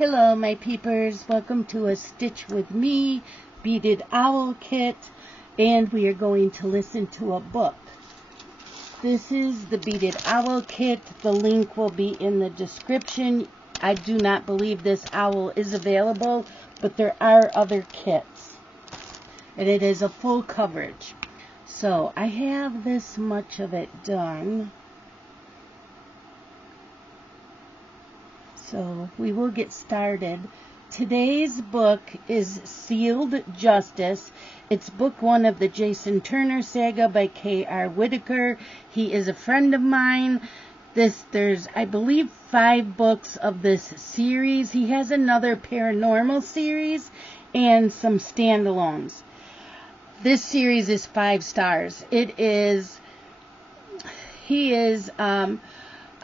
Hello my peepers, welcome to a Stitch with Me Beaded Owl kit, and we are going to listen to a book. This is the Beaded Owl kit. The link will be in the description. I do not believe this owl is available, but there are other kits, and it is a full coverage. So I have this much of it done. So we will get started. Today's book is Sealed Justice. It's book 1 of the Jason Turner saga by K.R. Whitaker. He is a friend of mine. There's, I believe, 5 books of this series. He has another paranormal series and some standalones. This series is 5 stars. He is a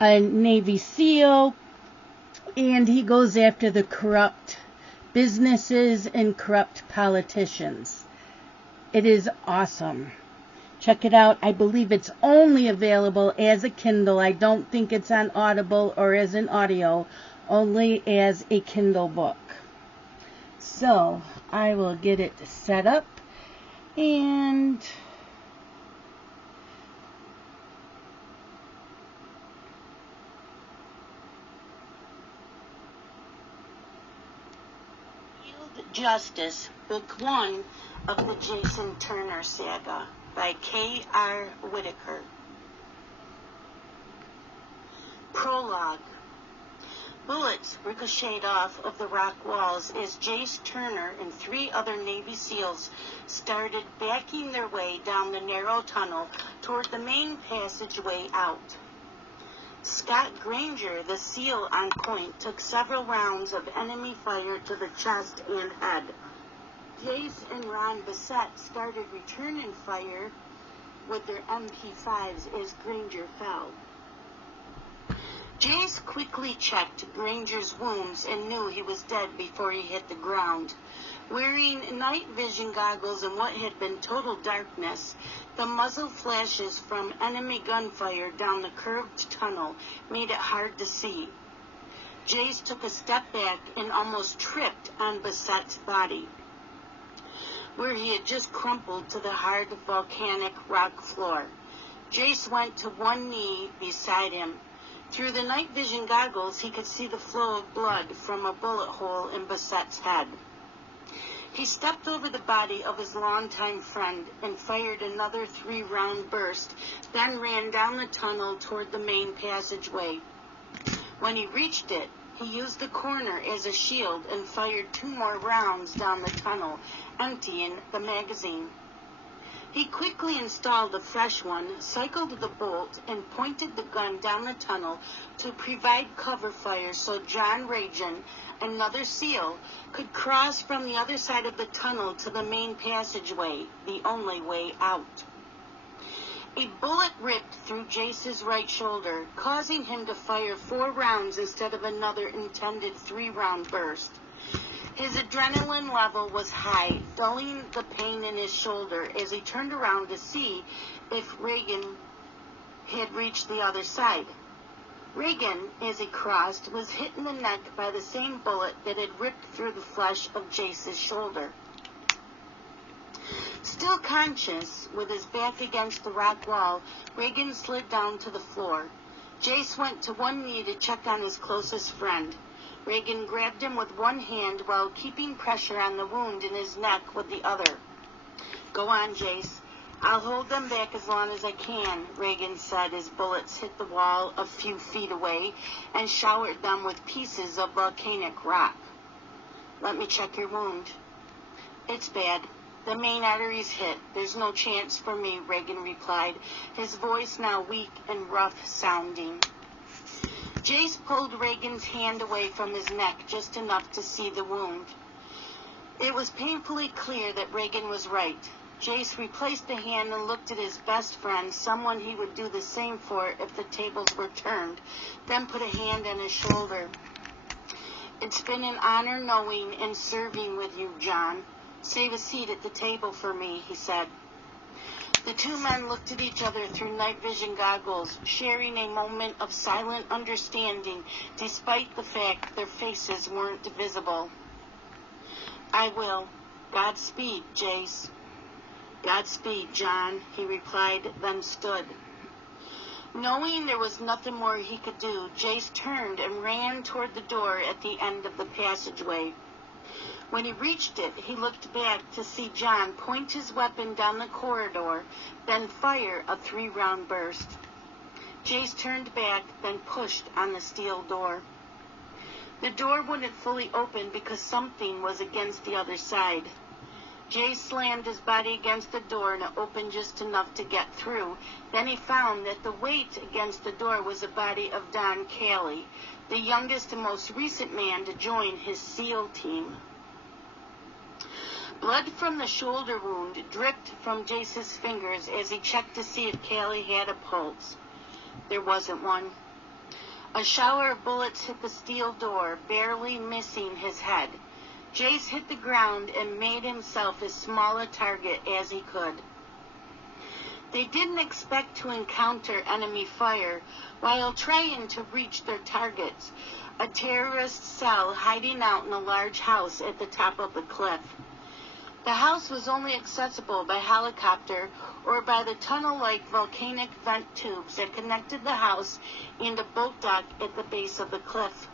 Navy SEAL. And he goes after the corrupt businesses and corrupt politicians. It is awesome. Check it out. I believe it's only available as a Kindle. I don't think it's on Audible or as an audio. Only as a Kindle book. So, I will get it set up. And Justice, Book 1 of the Jason Turner saga by K.R. Whitaker. Prologue. Bullets ricocheted off of the rock walls as Jace Turner and 3 other Navy SEALs started backing their way down the narrow tunnel toward the main passageway out. Scott Granger, the SEAL on point, took several rounds of enemy fire to the chest and head. Jace and Ron Bissett started returning fire with their MP5s as Granger fell. Jace quickly checked Granger's wounds and knew he was dead before he hit the ground. Wearing night vision goggles in what had been total darkness, the muzzle flashes from enemy gunfire down the curved tunnel made it hard to see. Jace took a step back and almost tripped on Bissett's body, where he had just crumpled to the hard volcanic rock floor. Jace went to one knee beside him. Through the night vision goggles, he could see the flow of blood from a bullet hole in Bissett's head. He stepped over the body of his longtime friend and fired another 3-round burst, then ran down the tunnel toward the main passageway. When he reached it, he used the corner as a shield and fired 2 more rounds down the tunnel, emptying the magazine. He quickly installed a fresh one, cycled the bolt, and pointed the gun down the tunnel to provide cover fire so John Reagan, another SEAL, could cross from the other side of the tunnel to the main passageway, the only way out. A bullet ripped through Jace's right shoulder, causing him to fire 4 rounds instead of another intended 3-round burst. His adrenaline level was high, dulling the pain in his shoulder as he turned around to see if Reagan had reached the other side. Reagan, as he crossed, was hit in the neck by the same bullet that had ripped through the flesh of Jace's shoulder. Still conscious, with his back against the rock wall, Reagan slid down to the floor. Jace went to one knee to check on his closest friend. Reagan grabbed him with one hand while keeping pressure on the wound in his neck with the other. "Go on, Jace. I'll hold them back as long as I can," Reagan said as bullets hit the wall a few feet away and showered them with pieces of volcanic rock. "Let me check your wound." "It's bad. The main artery's hit. There's no chance for me," Reagan replied, his voice now weak and rough sounding. Jace pulled Reagan's hand away from his neck just enough to see the wound. It was painfully clear that Reagan was right. Jace replaced the hand and looked at his best friend, someone he would do the same for if the tables were turned, then put a hand on his shoulder. "It's been an honor knowing and serving with you, John. Save a seat at the table for me," he said. The two men looked at each other through night vision goggles, sharing a moment of silent understanding, despite the fact their faces weren't visible. "I will. Godspeed, Jace." "Godspeed, John," he replied, then stood. Knowing there was nothing more he could do, Jace turned and ran toward the door at the end of the passageway. When he reached it, he looked back to see John point his weapon down the corridor, then fire a 3-round burst. Jace turned back, then pushed on the steel door. The door wouldn't fully open because something was against the other side. Jace slammed his body against the door and it opened just enough to get through. Then he found that the weight against the door was the body of Don Caley, the youngest and most recent man to join his SEAL team. Blood from the shoulder wound dripped from Jace's fingers as he checked to see if Caley had a pulse. There wasn't one. A shower of bullets hit the steel door, barely missing his head. Jace hit the ground and made himself as small a target as he could. They didn't expect to encounter enemy fire while trying to reach their targets, a terrorist cell hiding out in a large house at the top of the cliff. The house was only accessible by helicopter or by the tunnel-like volcanic vent tubes that connected the house and a boat dock at the base of the cliff.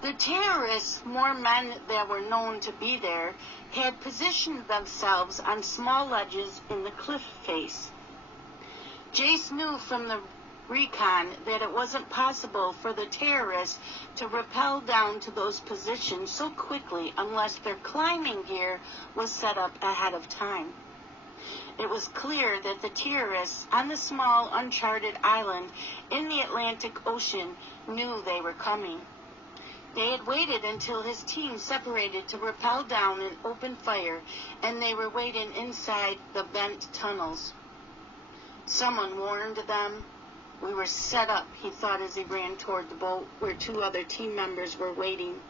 The terrorists, more men that were known to be there, had positioned themselves on small ledges in the cliff face. Jace knew from the recon that it wasn't possible for the terrorists to rappel down to those positions so quickly unless their climbing gear was set up ahead of time. It was clear that the terrorists on the small uncharted island in the Atlantic Ocean knew they were coming. They had waited until his team separated to rappel down and open fire, and they were waiting inside the vent tunnels. Someone warned them. We were set up, he thought as he ran toward the boat where 2 other team members were waiting.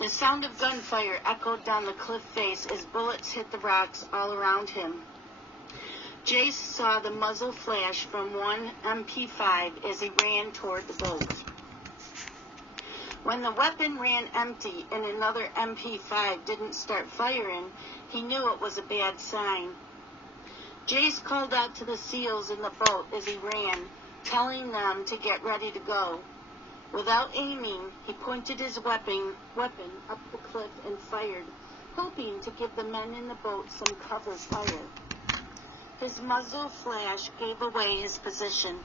The sound of gunfire echoed down the cliff face as bullets hit the rocks all around him. Jace saw the muzzle flash from one MP5 as he ran toward the boat. When the weapon ran empty and another MP5 didn't start firing, he knew it was a bad sign. Jace called out to the SEALs in the boat as he ran, telling them to get ready to go. Without aiming, he pointed his weapon up the cliff and fired, hoping to give the men in the boat some cover fire. His muzzle flash gave away his position.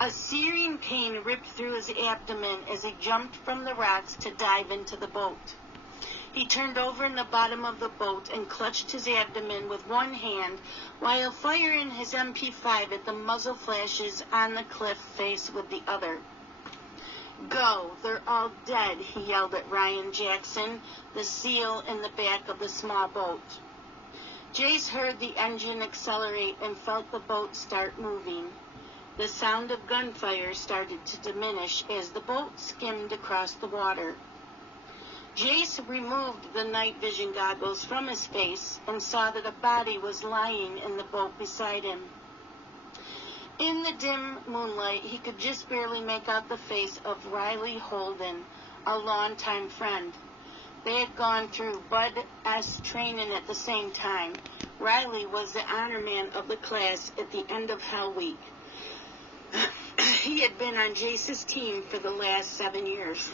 A searing pain ripped through his abdomen as he jumped from the rocks to dive into the boat. He turned over in the bottom of the boat and clutched his abdomen with one hand while firing his MP5 at the muzzle flashes on the cliff face with the other. "Go, they're all dead," he yelled at Ryan Jackson, the SEAL in the back of the small boat. Jace heard the engine accelerate and felt the boat start moving. The sound of gunfire started to diminish as the boat skimmed across the water. Jace removed the night vision goggles from his face and saw that a body was lying in the boat beside him. In the dim moonlight, he could just barely make out the face of Riley Holden, a longtime friend. They had gone through Bud S. training at the same time. Riley was the honor man of the class at the end of Hell Week. He had been on Jace's team for the last 7 years.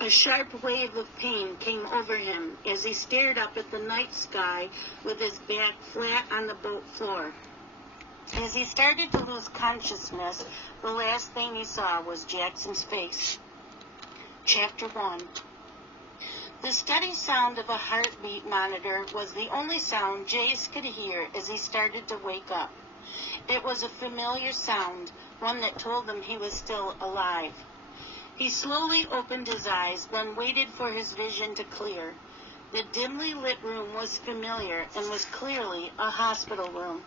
A sharp wave of pain came over him as he stared up at the night sky with his back flat on the boat floor. As he started to lose consciousness, the last thing he saw was Jackson's face. Chapter 1. The steady sound of a heartbeat monitor was the only sound Jace could hear as he started to wake up. It was a familiar sound, one that told him he was still alive. He slowly opened his eyes, then waited for his vision to clear. The dimly lit room was familiar and was clearly a hospital room.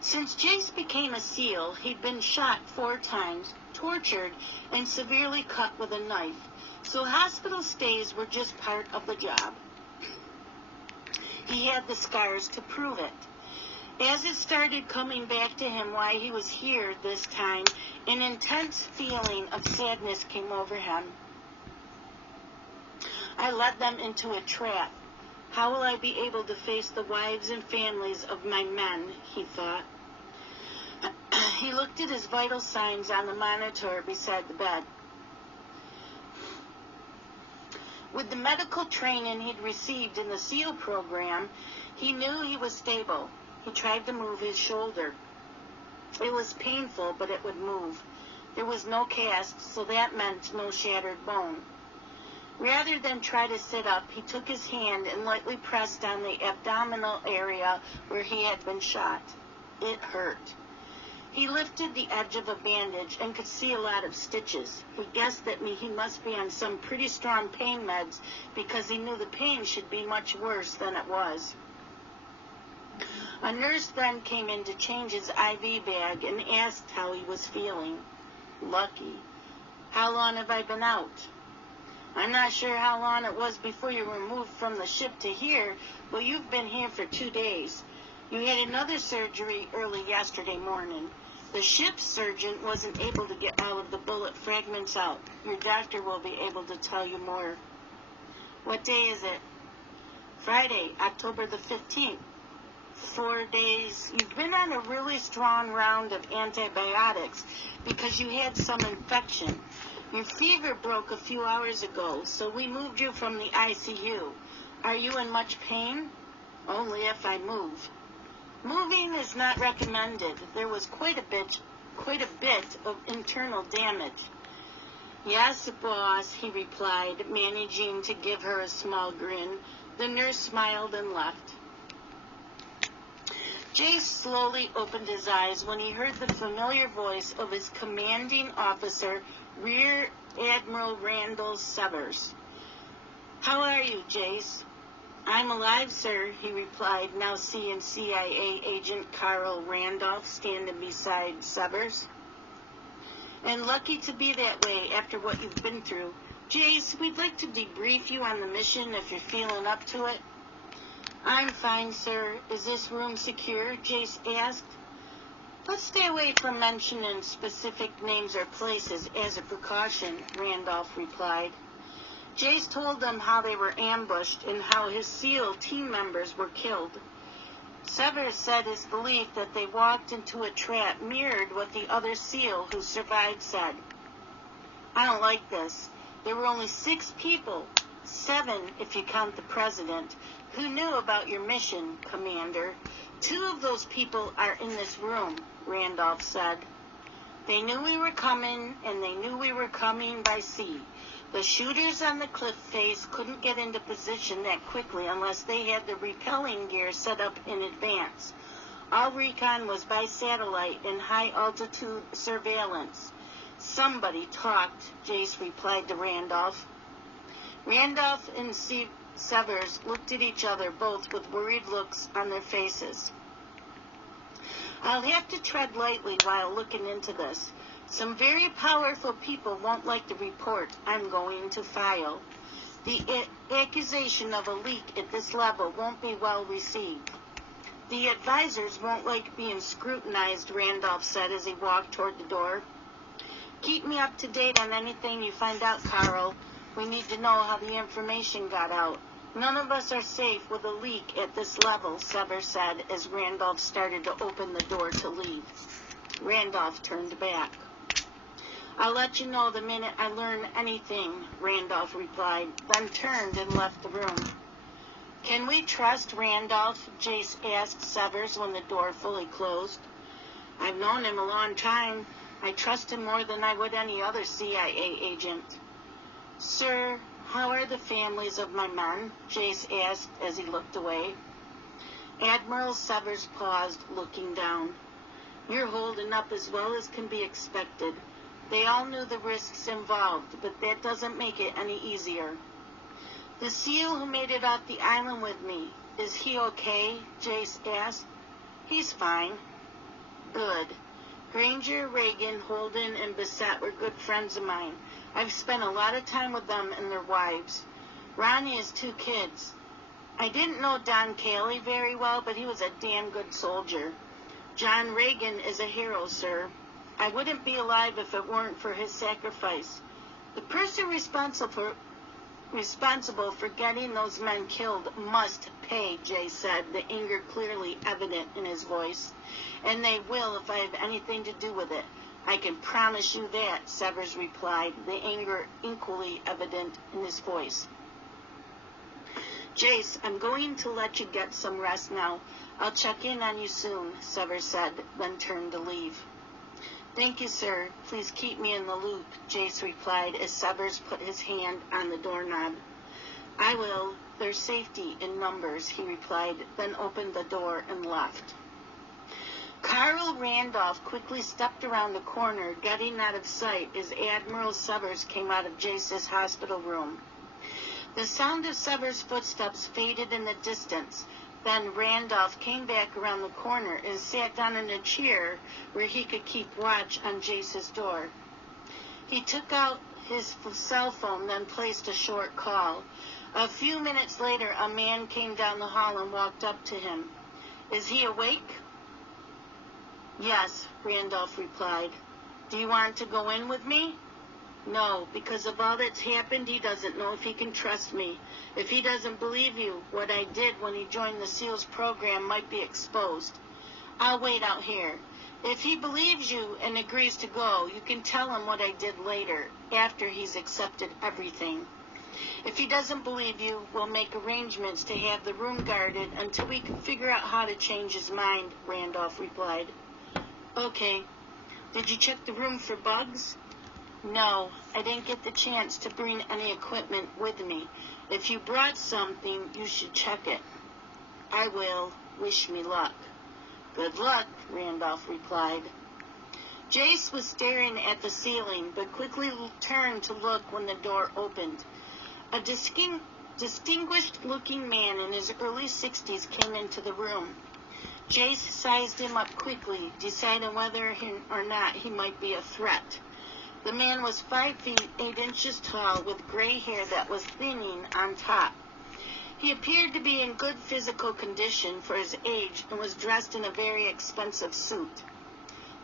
Since Jace became a SEAL, he'd been shot 4 times, tortured, and severely cut with a knife, so hospital stays were just part of the job. He had the scars to prove it. As it started coming back to him why he was here this time, an intense feeling of sadness came over him. I led them into a trap. How will I be able to face the wives and families of my men, he thought. He looked at his vital signs on the monitor beside the bed. With the medical training he'd received in the SEAL program, he knew he was stable. He tried to move his shoulder. It was painful, but it would move. There was no cast, so that meant no shattered bone. Rather than try to sit up, he took his hand and lightly pressed on the abdominal area where he had been shot. It hurt. He lifted the edge of a bandage and could see a lot of stitches. He guessed that he must be on some pretty strong pain meds because he knew the pain should be much worse than it was. A nurse then came in to change his IV bag and asked how he was feeling. Lucky. How long have I been out? I'm not sure how long it was before you were moved from the ship to here, but you've been here for 2 days. You had another surgery early yesterday morning. The ship's surgeon wasn't able to get all of the bullet fragments out. Your doctor will be able to tell you more. What day is it? Friday, October the 15th. 4 days. You've been on a really strong round of antibiotics because you had some infection. Your fever broke a few hours ago, so we moved you from the ICU. Are you in much pain? Only if I move. Moving is not recommended. There was quite a bit of internal damage. Yes, boss, he replied, managing to give her a small grin. The nurse smiled and left. Jay slowly opened his eyes when he heard the familiar voice of his commanding officer, Rear Admiral Randall Severs. How are you, Jace? I'm alive, sir, he replied, now seeing CIA agent Carl Randolph standing beside Severs. And lucky to be that way after what you've been through. Jace, we'd like to debrief you on the mission if you're feeling up to it. I'm fine, sir. Is this room secure? Jace asked. Let's stay away from mentioning specific names or places as a precaution, Randolph replied. Jace told them how they were ambushed and how his SEAL team members were killed. Severs said his belief that they walked into a trap mirrored what the other SEAL who survived said. I don't like this. There were only 6 people, 7 if you count the president, who knew about your mission, Commander. 2 of those people are in this room, Randolph said. They knew we were coming, and they knew we were coming by sea. The shooters on the cliff face couldn't get into position that quickly unless they had the repelling gear set up in advance. All recon was by satellite and high-altitude surveillance. Somebody talked, Jace replied to Randolph. Randolph and Severs looked at each other, both with worried looks on their faces. I'll have to tread lightly while looking into this. Some very powerful people won't like the report I'm going to file. The accusation of a leak at this level won't be well received. The advisors won't like being scrutinized, Randolph said as he walked toward the door. Keep me up to date on anything you find out, Carl. We need to know how the information got out. None of us are safe with a leak at this level, Severs said as Randolph started to open the door to leave. Randolph turned back. I'll let you know the minute I learn anything, Randolph replied, then turned and left the room. Can we trust Randolph? Jace asked Severs when the door fully closed. I've known him a long time. I trust him more than I would any other CIA agent. Sir, how are the families of my men? Jace asked as he looked away. Admiral Severs paused, looking down. You're holding up as well as can be expected. They all knew the risks involved, but that doesn't make it any easier. The SEAL who made it off the island with me, is he okay? Jace asked. He's fine. Good. Granger, Reagan, Holden, and Bissett were good friends of mine. I've spent a lot of time with them and their wives. Ronnie has 2 kids. I didn't know Don Cayley very well, but he was a damn good soldier. John Reagan is a hero, sir. I wouldn't be alive if it weren't for his sacrifice. The person responsible for getting those men killed must pay, Jay said, the anger clearly evident in his voice. And they will if I have anything to do with it. I can promise you that, Severs replied, the anger equally evident in his voice. Jace, I'm going to let you get some rest now. I'll check in on you soon, Severs said, then turned to leave. Thank you, sir. Please keep me in the loop, Jace replied as Severs put his hand on the doorknob. I will. There's safety in numbers, he replied, then opened the door and left. Carl Randolph quickly stepped around the corner, getting out of sight as Admiral Severs came out of Jace's hospital room. The sound of Severs' footsteps faded in the distance. Then Randolph came back around the corner and sat down in a chair where he could keep watch on Jace's door. He took out his cell phone, then placed a short call. A few minutes later, a man came down the hall and walked up to him. Is he awake? Yes, Randolph replied. Do you want to go in with me? No, because of all that's happened, he doesn't know if he can trust me. If he doesn't believe you, what I did when he joined the SEALs program might be exposed. I'll wait out here. If he believes you and agrees to go, you can tell him what I did later, after he's accepted everything. If he doesn't believe you, we'll make arrangements to have the room guarded until we can figure out how to change his mind, Randolph replied. Okay. Did you check the room for bugs? No, I didn't get the chance to bring any equipment with me. If you brought something, you should check it. I will. Wish me luck. Good luck, Randolph replied. Jace was staring at the ceiling, but quickly turned to look when the door opened. A distinguished-looking man in his early 60s came into the room. Jace sized him up quickly, deciding whether or not he might be a threat. The man was 5 feet 8 inches tall with gray hair that was thinning on top. He appeared to be in good physical condition for his age and was dressed in a very expensive suit.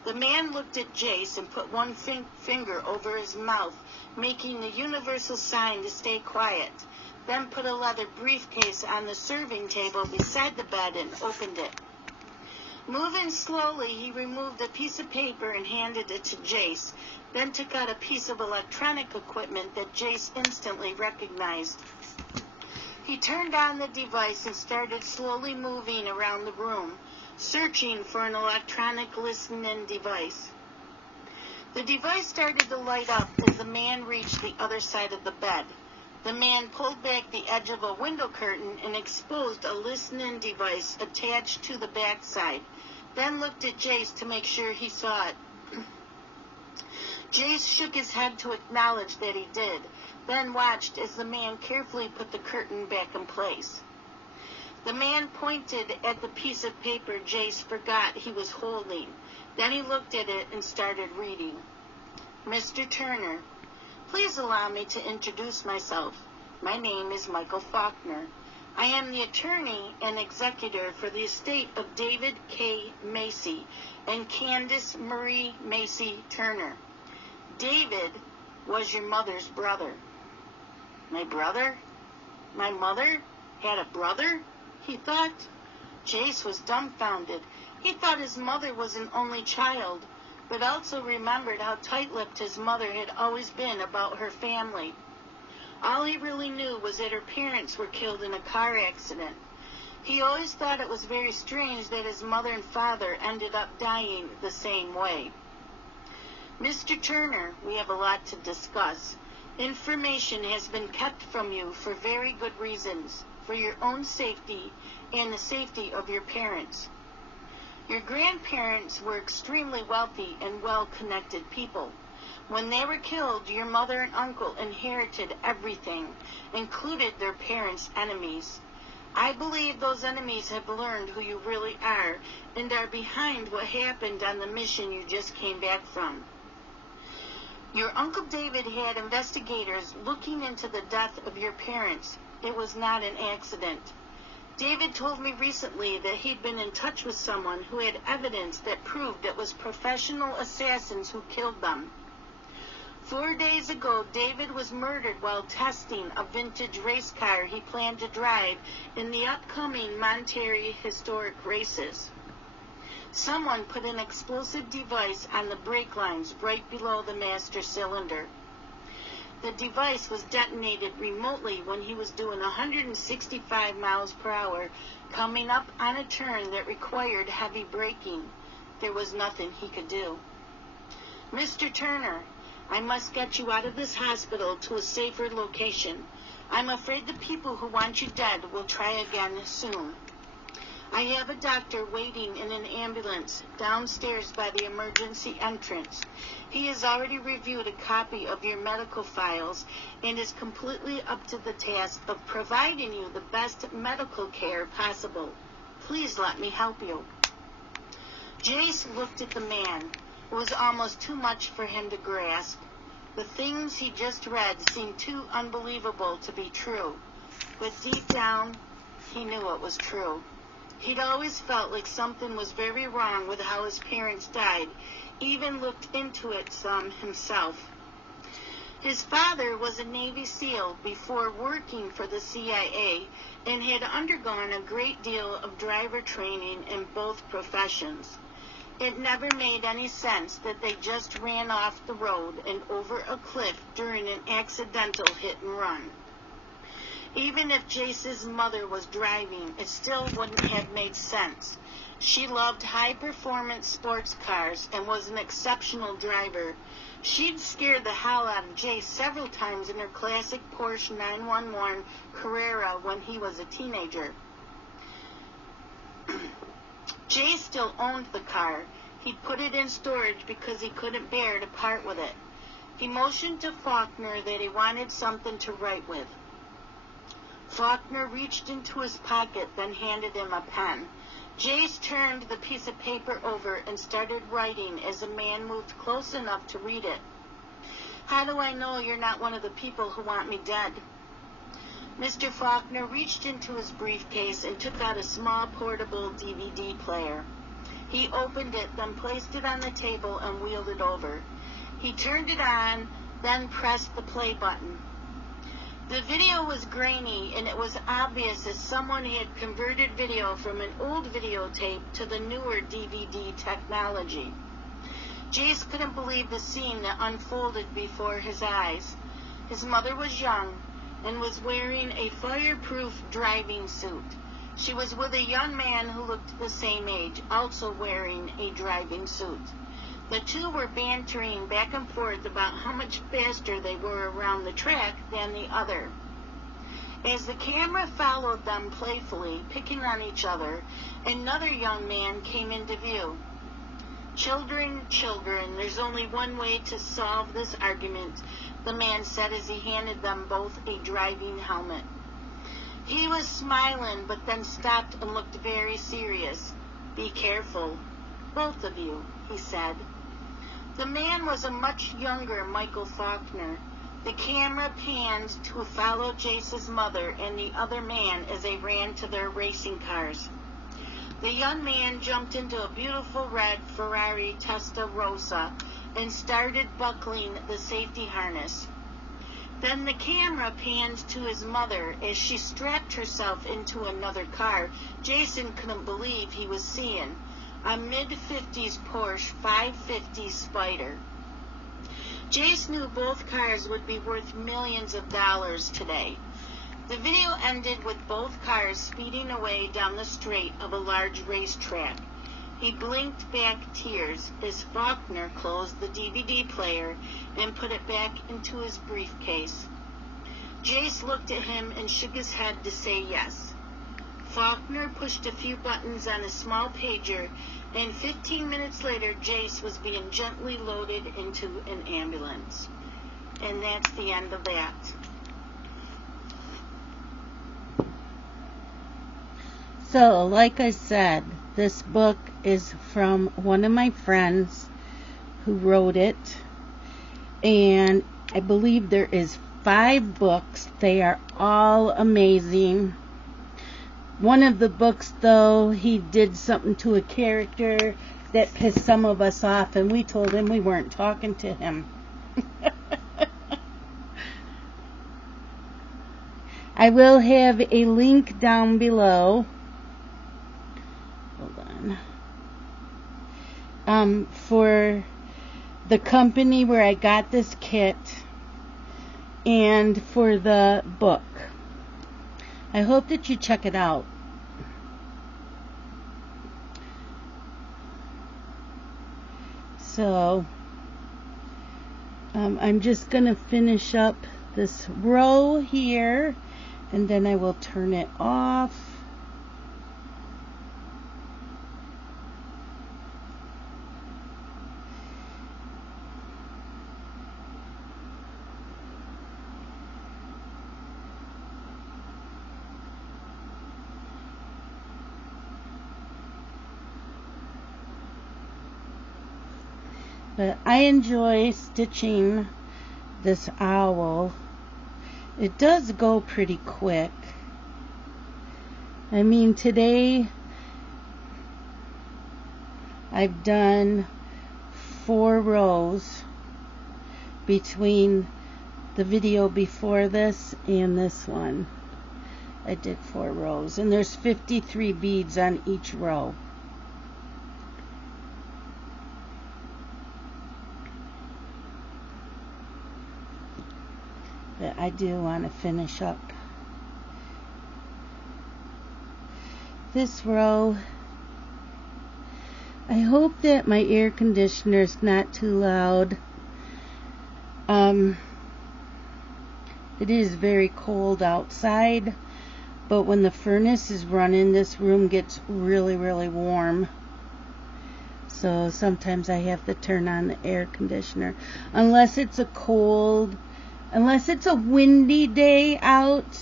The man looked at Jace and put one finger over his mouth, making the universal sign to stay quiet, then put a leather briefcase on the serving table beside the bed and opened it. Moving slowly, he removed a piece of paper and handed it to Jace, then took out a piece of electronic equipment that Jace instantly recognized. He turned on the device and started slowly moving around the room, searching for an electronic listening device. The device started to light up as the man reached the other side of the bed. The man pulled back the edge of a window curtain and exposed a listening device attached to the backside, then looked at Jace to make sure he saw it. Jace shook his head to acknowledge that he did, then watched as the man carefully put the curtain back in place. The man pointed at the piece of paper Jace forgot he was holding. Then he looked at it and started reading. Mr. Turner, please allow me to introduce myself. My name is Michael Faulkner. I am the attorney and executor for the estate of David K. Macy and Candace Marie Macy Turner. David was your mother's brother. My brother? My mother had a brother? He thought. Jace was dumbfounded. He thought his mother was an only child, but also remembered how tight-lipped his mother had always been about her family. All he really knew was that her parents were killed in a car accident. He always thought it was very strange that his mother and father ended up dying the same way. Mr. Turner, we have a lot to discuss. Information has been kept from you for very good reasons, for your own safety and the safety of your parents. Your grandparents were extremely wealthy and well-connected people. When they were killed, your mother and uncle inherited everything, included their parents' enemies. I believe those enemies have learned who you really are and are behind what happened on the mission you just came back from. Your Uncle David had investigators looking into the death of your parents. It was not an accident. David told me recently that he'd been in touch with someone who had evidence that proved it was professional assassins who killed them. 4 days ago, David was murdered while testing a vintage race car he planned to drive in the upcoming Monterey historic races. Someone put an explosive device on the brake lines right below the master cylinder. The device was detonated remotely when he was doing 165 miles per hour, coming up on a turn that required heavy braking. There was nothing he could do. Mr. Turner, I must get you out of this hospital to a safer location. I'm afraid the people who want you dead will try again soon. I have a doctor waiting in an ambulance downstairs by the emergency entrance. He has already reviewed a copy of your medical files and is completely up to the task of providing you the best medical care possible. Please let me help you. Jace looked at the man. It was almost too much for him to grasp. The things he just read seemed too unbelievable to be true, but deep down, he knew it was true. He'd always felt like something was very wrong with how his parents died, even looked into it some himself. His father was a Navy SEAL before working for the CIA and had undergone a great deal of driver training in both professions. It never made any sense that they just ran off the road and over a cliff during an accidental hit and run. Even if Jace's mother was driving, it still wouldn't have made sense. She loved high-performance sports cars and was an exceptional driver. She'd scared the hell out of Jace several times in her classic Porsche 911 Carrera when he was a teenager. Jace still owned the car. He'd put it in storage because he couldn't bear to part with it. He motioned to Faulkner that he wanted something to write with. Faulkner reached into his pocket, then handed him a pen. Jace turned the piece of paper over and started writing as the man moved close enough to read it. How do I know you're not one of the people who want me dead? Mr. Faulkner reached into his briefcase and took out a small portable DVD player. He opened it, then placed it on the table and wheeled it over. He turned it on, then pressed the play button. The video was grainy, and it was obvious that someone had converted video from an old videotape to the newer DVD technology. Jace couldn't believe the scene that unfolded before his eyes. His mother was young and was wearing a fireproof driving suit. She was with a young man who looked the same age, also wearing a driving suit. The two were bantering back and forth about how much faster they were around the track than the other. As the camera followed them playfully, picking on each other, another young man came into view. Children, there's only one way to solve this argument, the man said as he handed them both a driving helmet. He was smiling, but then stopped and looked very serious. Be careful, both of you, he said. The man was a much younger Michael Faulkner. The camera panned to follow Jace's mother and the other man as they ran to their racing cars. The young man jumped into a beautiful red Ferrari Testarossa and started buckling the safety harness. Then the camera panned to his mother as she strapped herself into another car. Jason couldn't believe he was seeing a mid-50s Porsche 550 Spider. Jace knew both cars would be worth millions of dollars today. The video ended with both cars speeding away down the straight of a large racetrack. He blinked back tears as Faulkner closed the DVD player and put it back into his briefcase. Jace looked at him and shook his head to say yes. Faulkner pushed a few buttons on a small pager, and 15 minutes later, Jace was being gently loaded into an ambulance. And that's the end of that. So, like I said, this book is from one of my friends who wrote it, and I believe there is 5 books. They are all amazing. One of the books, though, he did something to a character that pissed some of us off, and we told him we weren't talking to him. I will have a link down below. Hold on. For the company where I got this kit and for the book. I hope that you check it out. So, I'm just going to finish up this row here, and then I will turn it off. But I enjoy stitching this owl. It does go pretty quick. I mean, today I've done 4 rows between the video before this and this one. I did 4 rows, and there's 53 beads on each row. But I do want to finish up this row. I hope that my air conditioner is not too loud. It is very cold outside, but when the furnace is running, this room gets really, really warm. So sometimes I have to turn on the air conditioner. Unless it's a windy day out,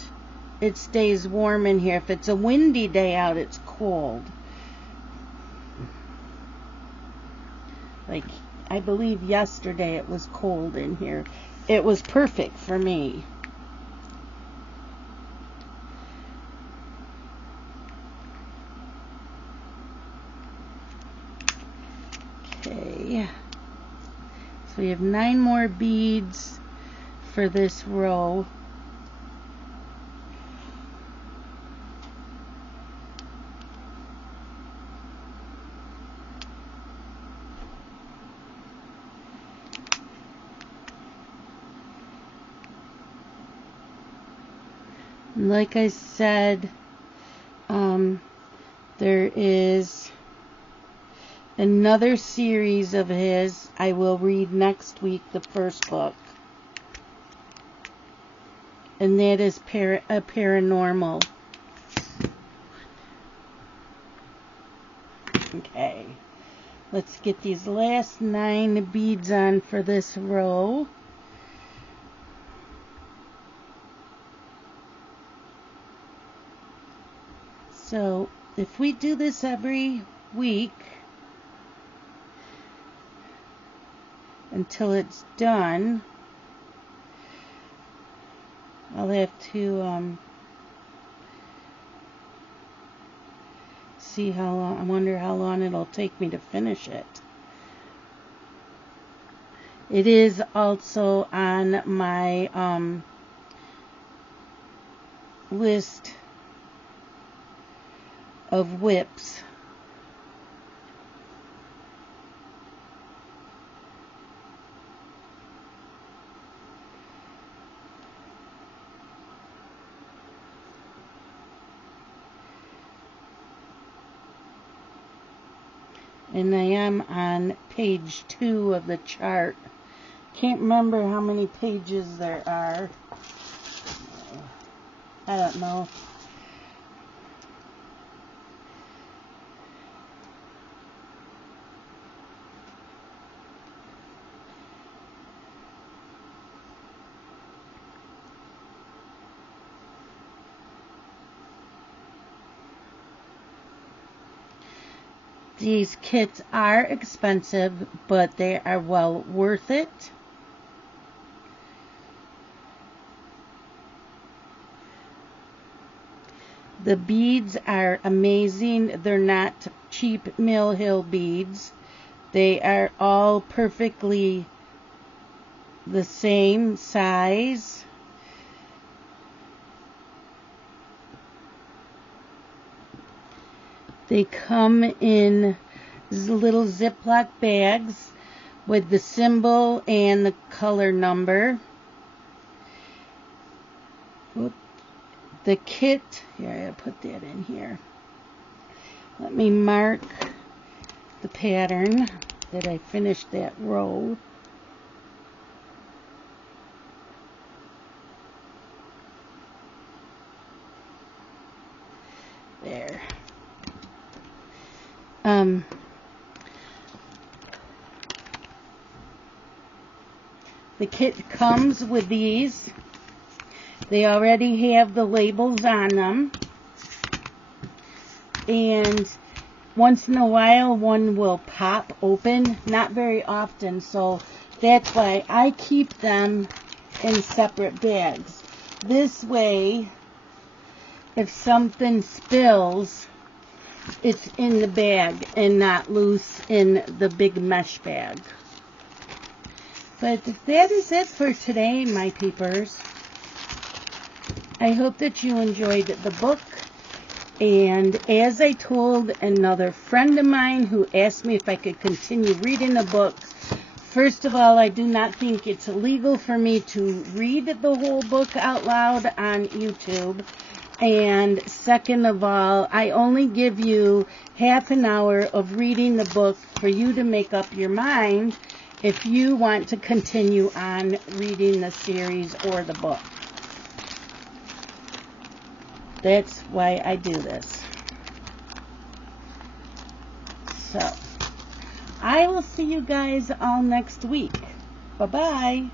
it stays warm in here. If it's a windy day out, it's cold. Like, I believe yesterday it was cold in here. It was perfect for me. Okay. So we have 9 more beads for this row. Like I said, there is another series of his. I will read next week, the first book. And that is a paranormal. Okay. Let's get these last 9 beads on for this row. So, if we do this every week until it's done, I'll have to see how long. I wonder how long it'll take me to finish it. It is also on my list of whips. And I am on page 2 of the chart. Can't remember how many pages there are. I don't know. These kits are expensive, but they are well worth it. The beads are amazing. They're not cheap Mill Hill beads. They are all perfectly the same size. They come in little Ziploc bags with the symbol and the color number. The kit, here, I gotta put that in here. Let me mark the pattern that I finished that row. There. The kit comes with these. They already have the labels on them. And once in a while, one will pop open. Not very often, so that's why I keep them in separate bags. This way, if something spills, it's in the bag and not loose in the big mesh bag. But that is it for today, my peepers. I hope that you enjoyed the book. And as I told another friend of mine who asked me if I could continue reading the books, first of all, I do not think it's illegal for me to read the whole book out loud on YouTube. And second of all, I only give you half an hour of reading the book for you to make up your mind if you want to continue on reading the series or the book. That's why I do this. So, I will see you guys all next week. Bye-bye.